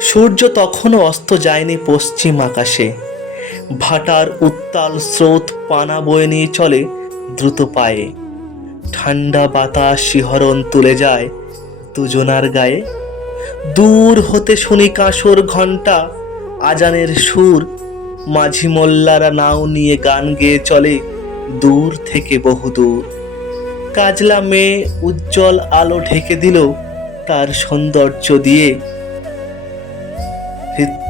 সূর্য তখনও অস্ত যায়নি পশ্চিম আকাশে। ভাটার উত্তাল স্রোত পানা বয়ে নিয়ে চলে দ্রুত পায়ে। ঠান্ডা বাতাস শিহরণ তুলে যায় দুজনার গায়ে। দূর হতে শুনি কাঁসর ঘণ্টা আজানের সুর। মাঝি মোল্লারা নাও নিয়ে গান গেয়ে চলে দূর থেকে বহুদূর। কাজলা মেয়ে উজ্জ্বল আলো ঢেকে দিল তার সৌন্দর্য দিয়ে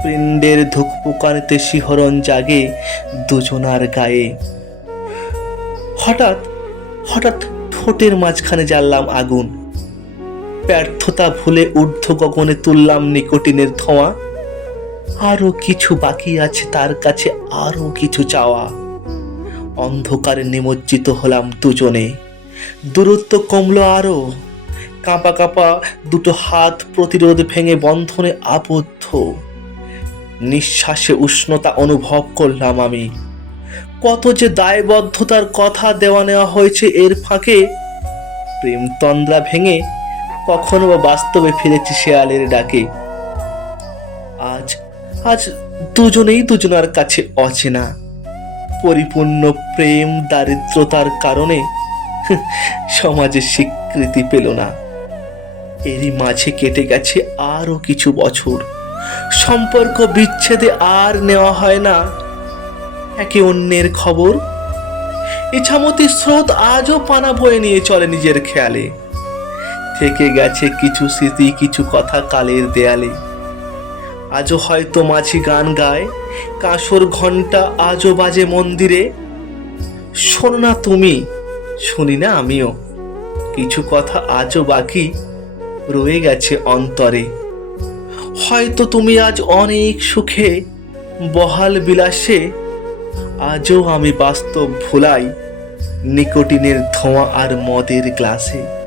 হৃৎপিণ্ডের ধুকপুকানিতে শিহরণ জাগে দুজনার গায়ে। হঠাৎ হঠাৎ ঠোঁটের মাঝখানে জ্বাললাম আগুন। ব্যর্থতা ভুলে ঊর্ধ্ব গগনে তুললাম নিকোটিনের ধোঁয়া। আরও কিছু বাকি আছে তার কাছে, আরও কিছু চাওয়া। অন্ধকারে নিমজ্জিত হলাম দুজনে। দূরত্ব কমলো আরও। কাঁপা কাঁপা দুটো হাত প্রতিরোধ ভেঙে বন্ধনে আবদ্ধ। নিঃশ্বাসে উষ্ণতা অনুভব করলাম আমি। কত যে দায়বদ্ধতার কথা দেওয়া নেওয়া হয়েছে এর ফাঁকে প্রেমতন্দ্রা ভেঙে কখনো বা বাস্তবে ফিরেছি শেয়ালের ডাকে। আজ আজ দুজনেই দুজনার কাছে অচেনা। পরিপূর্ণ প্রেম দারিদ্রতার কারণে সমাজে স্বীকৃতি পেল না। এরই মাঝে কেটে গেছে আরও কিছু বছর। সম্পর্ক বিচ্ছেদে আর নেওয়া হয় না। একে অন্যের খবর, ইছামতি স্রোত আজও পানা বয়ে নিয়ে চলে নিজের খেয়ালে। থেকে গেছে কিছু স্মৃতি, কিছু কথা কালের দেয়ালে। আজও হয়তো মাঝি গান গায়, কাঁসর ঘণ্টা আজও বাজে মন্দিরে। শোনো না তুমি, শুনি না আমিও, কিছু কথা আজও বাকি রয়ে গেছে অন্তরে। হয়তো তুমি আজ অনেক সুখে, বহাল বিলাসে, আজও আমি বাস্তব ভোলাই নিকোটিনের ধোঁয়া আর মদের গ্লাসে।